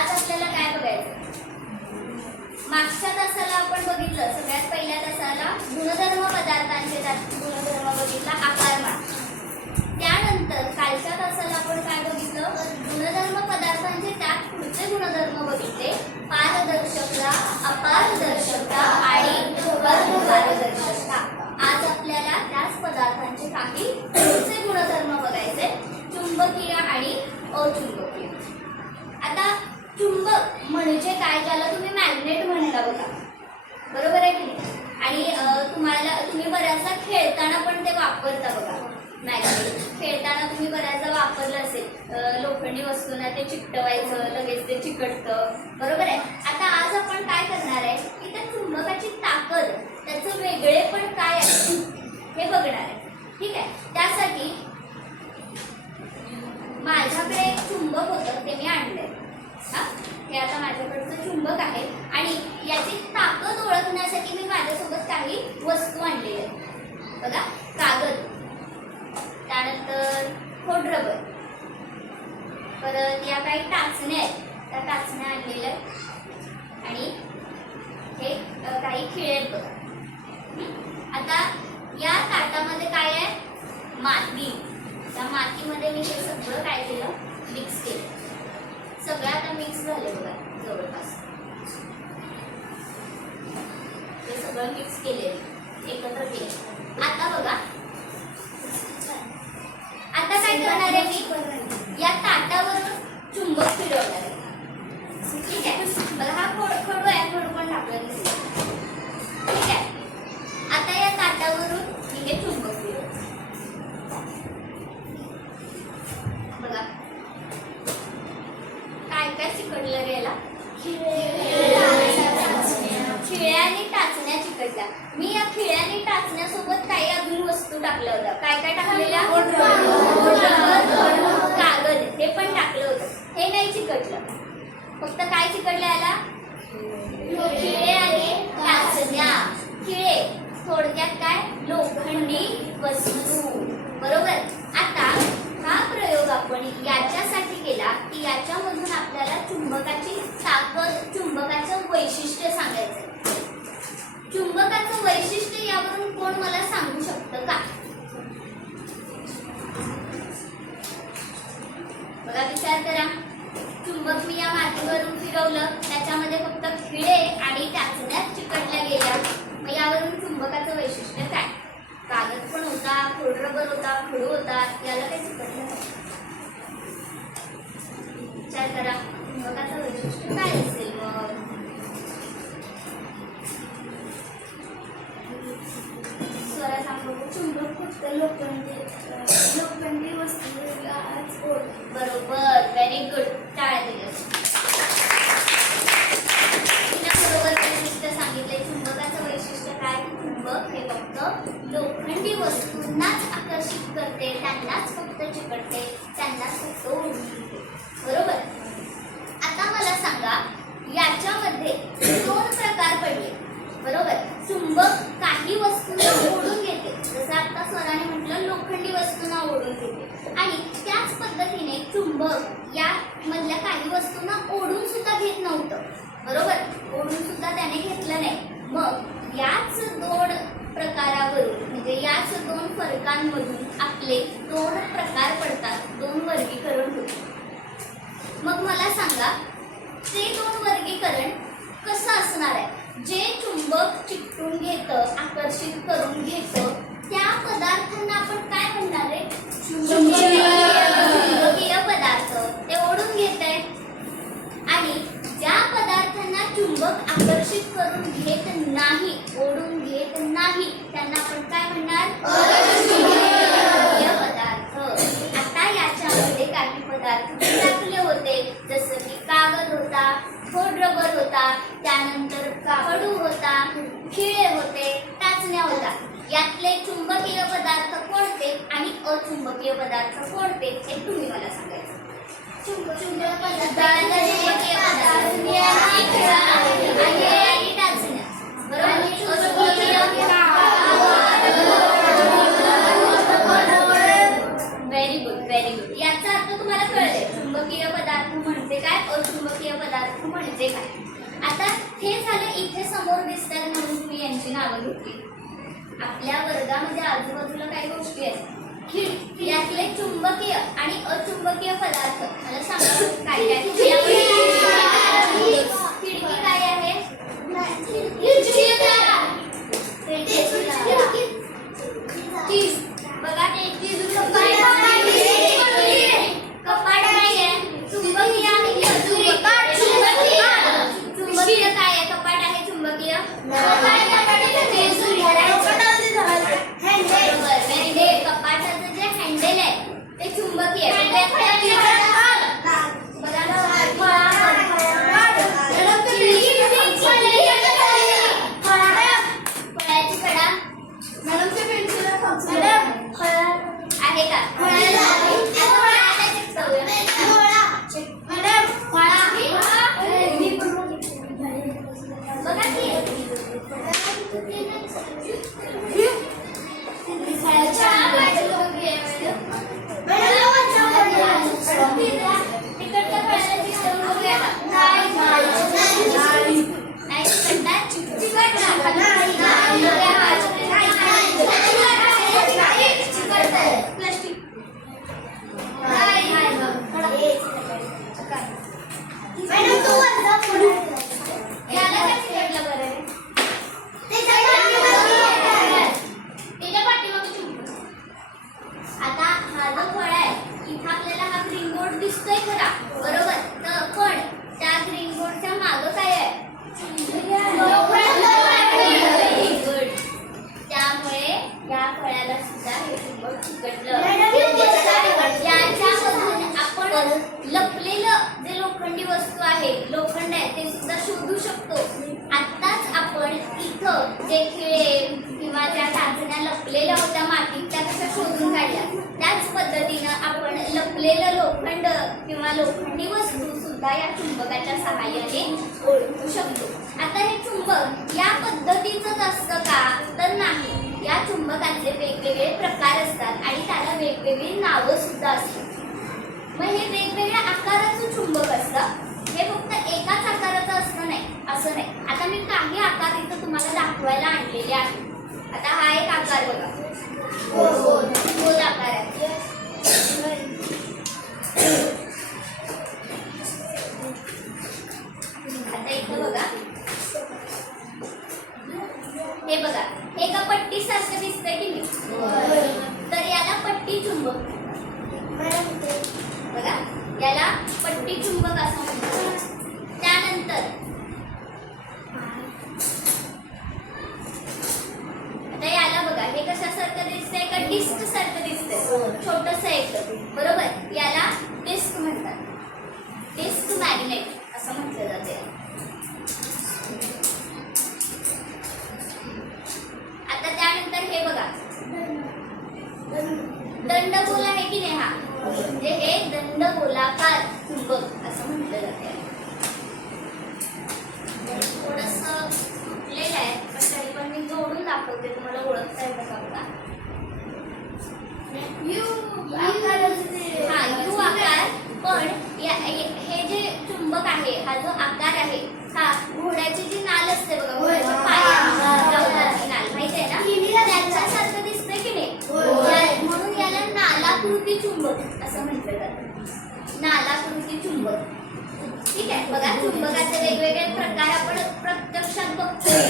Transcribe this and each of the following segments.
आज आपल्याला काय बघायचं? मागच्या तासाला आपण बघितलं, सगळ्यात पहिल्या तासाला गुणधर्म पदार्थांचे गुणधर्म बघितला, आकारमान. त्यानंतर कालच्या तासाला आपण काय बघितलं? गुणधर्म पदार्थांचे त्यात पुढचे गुणधर्म बघितले, पारदर्शकता, अपारदर्शकता आणि अर्धपारदर्शकता. आज आपल्याला त्याच पदार्थांचे काही पुढचे गुणधर्म बघायचे, चुंबकीय आणि अचुंबकीय. आता चुंबक म्हणजे काय, ज्याला तुम्ही मॅग्नेट म्हणता बघा, बरोबर आहे की नाही? आणि तुम्ही बऱ्याचदा खेळताना पण ते वापरता बघा. मॅग्नेट खेळताना तुम्ही बऱ्याचदा वापरलं असेल, लोखंडी वस्तूंना ते चिकटवायचं, लगेच ते चिकटतं, बरोबर आहे. आता आज आपण काय करणार आहे की त्या चुंबकाची ताकद, त्याचं वेगळेपण काय आहे हे बघणार आहे. ठीक आहे. त्यासाठी माझ्याकडे एक चुंबक होतं, ते मी आणलंय. हे आता माझ्याकडचं चुंबक आहे आणि याची ताकद ओळखण्यासाठी मी माझ्यासोबत काही वस्तू आणलेल्या आहेत बघा. कागद, त्यानंतर खोडरबर, परत या काही टाचण्या आहेत, त्या टाचण्या आणलेल्या आहेत आणि हे काही खिळे आहेत बघा. आता या ताटामध्ये काय आहे? माती. त्या मातीमध्ये मी हे सगळं काय केलं? मिक्स केलं. सगळं आता मिक्स झाले बघा जवळपास. हे सगळं मिक्स केले, एकत्र केले. आता बघा, आता काय करणार आहे मी? या ताटावरून चुंबक फिरवणार आहे. ठीक आहे. बघा हा खडू आहे, खडू पण टाकलं दिसेल. ठीक आहे. आता या ताटावरून मी हे चुंबक फिरवतो बघा. काय काय चिकटलं रे याला? खिळे आणि टाचण्या चिकटल्या. मी या खिळे आणि टाचण्यासोबत काही अजून वस्तू टाकल्या होत्या. काय काय टाकलेल्या? कागद, हे पण टाकलं होतं. हे नाही चिकटलं, फक्त काय चिकटलं याला? खिळे आणि टाचण्या. खिळे थोडक्यात काय? लोखंडी वस्तू, बरोबर. आता हा प्रयोग आपण याच्यासाठी केला की याच्यामधून आपल्याला चुंबकाची ताकद, चुंबकाचं वैशिष्ट्य सांगायचं. चुंबकाचं वैशिष्ट्य यावरून कोण मला सांगू शकतं का? बघा, विचार करा. चुंबक मी या मातीवरून फिरवलं, त्याच्यामध्ये फक्त खिळे आणि टाचण्याच चिकटल्या गेल्या. मग यावरून चुंबकाचं वैशिष्ट्य काय? कागद पण होता, खोडरबर होता, खडू होता, याला काही चिकटलं नाही. विचार करा, चुंबकाचं वैशिष्ट्य काय असेल मग? स्वरा सांगू. चुंबक फक्त लोखंडी वस्तूला बरोबर. Very good. टाळ्या दिल्या. बरोबर वैशिष्ट्य सांगितले. चुंबकाचं वैशिष्ट्य काय? चुंबक हे फक्त लोखंडी वस्तूंनाच आकर्षित करते, त्यांनाच फक्त चिकटते, त्यांनाच फक्त ओढून घेते, बरोबर. आता मला सांगा, याच्यामध्ये दोन प्रकार पडले, बरोबर. चुंबक काही वस्तूंना ओढून घेते, जसं आता स्वराने म्हटलं लोखंडी वस्तूंना ओढून घेते, आणि त्याच पद्धतीने चुंबक या मधल्या काही वस्तूंना ओढून सुद्धा घेत नव्हतं, बरोबर. ओढून सुद्धा त्याने घेतलं नाही. मग याच दोन प्रकारावरून, म्हणजे याच दोन फरकांमधून आपले दोन प्रकार पडतात, दोन वर्गीकरण होते. मग मला सांगा, ते दोन वर्गीकरण कसं असणार आहे? जे चुंबक चिकटून घेतं, आकर्षित करून घेतं, त्या पदार्थांना आपण काय म्हणणार आहे? चुंबकीय पदार्थ. ते ओढून घेत आहे. आणि ज्या पदार्थांना चुंबक आकर्षित करून घेत नाही, ओढून घेत नाही, त्यांना आपण काय म्हणणार? अचुंबकीय पदार्थ. आता याच्यामध्ये काही पदार्थ टाकले होते, जसं की कागद होता, खोडरबर होता, त्यानंतर खडू होता, खिळे होते, टाचण्या होता. यातले चुंबकीय पदार्थ कोणते आणि अचुंबकीय पदार्थ कोणते हे तुम्ही मला सांगायचं. चुंबकीय पदार्थ आणि टाचण्या, बरोबर. Very good, very good. याचा अर्थ तुम्हाला कळले. चुंबकीय पदार्थ म्हणजे काय, अचुंबकीय चुंबकीय पदार्थ म्हणजे काय? आता हे झालं इथे समोर दिसतात म्हणून तुम्ही यांची नावं घेतली. आपल्या वर्गामध्ये आजूबाजूला काही गोष्टी आहेत. यातले चुंबकीय आणि अचुंबकीय पदार्थ मला सांगा काय काय. खिडकी काय आहे? बघा ते कपाट काय आहे? चुंबकीय आहे की अचुंबकीय? चुंबकीय काय आहे? कपाट आहे चुंबकीय? कपाटाचं जे हँडल आहे ते चुंबकीय आहे. फळाची कडा आहे का? बघा की दिसतोय खरा बरोबर, तर पण त्या ग्रीन बोर्डच्या मागं काय आहे? त्यामुळे या फळ्याला सुद्धा हे चुंबक चिकटलं. याच्यामधून आपण लपलेलं जे लोखंडी वस्तू आहे, लोखंड आहे, ते सुद्धा शोधू शकतो. आत्ताच आपण इथं जे खिळे किंवा ज्या चाचण्या लपलेल्या होत्या मातीत त्या कशा शोधून काढल्या, त्याच पद्धतीनं आपण लपलेलं लोखंड किंवा लोखंडी वस्तू सुद्धा या चुंबकाच्या सहाय्याने ओळखू शकतो. आता हे चुंबक या पद्धतीचंच असतं का? तर नाही. या चुंबकाचे वेगवेगळे प्रकार असतात आणि त्याला वेगवेगळी नावं सुद्धा असतात. मग हे वेगवेगळ्या आकाराचं चुंबक असतं. हे फक्त एकाच आकाराचं असतं नाही, असं नाही. आता मी काही आकार इथं तुम्हाला दाखवायला आणलेले आहे. आता हा एक आकार बघा, गोल आकार आहे. आता इथं बघा, हे बघा, हे एका पट्टी सारखं दिसतंय की नाही? तर याला पट्टी चुंबक बघा, याला पट्टी चुंबक असं म्हणतात. त्यानंतर आता याला बघा, हे कशासारखं दिसतंय? का डिस्क सारखं दिसतंय, छोटंसं एकदम बरोबर. याला डिस्क म्हणतात, डिस्क मॅग्नेट असं म्हटलं जाते. आता त्यानंतर हे बघा, दंडगोल आहे की नाही? हा म्हणजे हे दंडगोलाकार चुंबक असं म्हटलं जाते. थोडंसं तुटलेलं आहे पण तरी पण मी जोडून दाखवते, तुम्हाला ओळखता येतं का बघा. यू आकार. पण हे जे चुंबक आहे, हा जो आकार आहे, हा घोड्याची जी नाल असते बघा, घोड्याच्या पायाची नाल माहिती आहे ना, त्याच्यासारखं दिसतंय की नाही? म्हणून याला नालाकृती चुंबक असं म्हटलं जातं. नालाकृती चुंबक. ठीक आहे. बघा, चुंबकाचे वेगवेगळे प्रकार आपण प्रत्यक्षात बघतोय.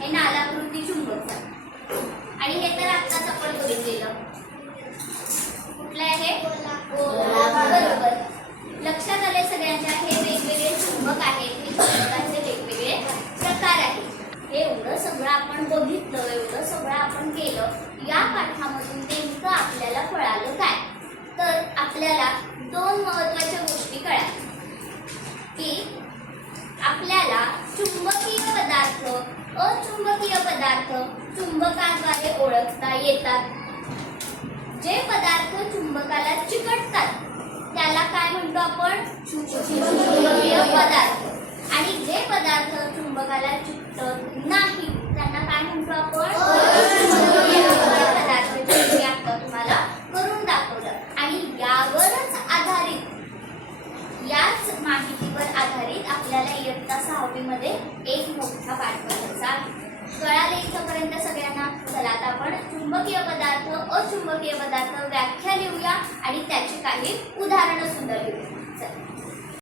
हे नालाकृती चुंबक आणि हे तर आत्ताच आपण बघितलेलं. कुठलं आहे? बरोबर. लक्षात आले सगळ्यांच्या? हे वेगवेगळे चुंबक आहेत, हे चुंबकाचे वेगवेगळे प्रकार आहेत. हे एवढं सगळं आपण बघितलं, एवढं सगळं आपण केलं. या पाठामधून नेमकं आपल्याला कळालं काय? तर आपल्याला दोन महत्त्वाच्या गोष्टी कळाल्या की आपल्याला चुंबकीय पदार्थ, अचुंबकीय पदार्थ चुंबकाद्वारे ओळखता येतात. जे पदार्थ चुंबकाला चिकटतात त्याला काय म्हणतो आपण? चुंबकीय पदार्थ. आणि जे पदार्थ चुंबकाला चिकटत नाही त्यांना काय म्हणतो आपण? अचुंबकीय पदार्थ. जे मी आता तुम्हाला करून दाखवलं आणि यावरच आधारित, याच माहितीवर आपल्याला इयत्ता 6वी एक मोठा पाठ करायचा आहे. कळाले इथपर्यंत सगळ्यांना? चला आता आपण चुंबकीय पदार्थ, अचुंबकीय पदार्थ व्याख्या लिहूया आणि त्याची काही उदाहरणं सुद्धा लिहूया. चला.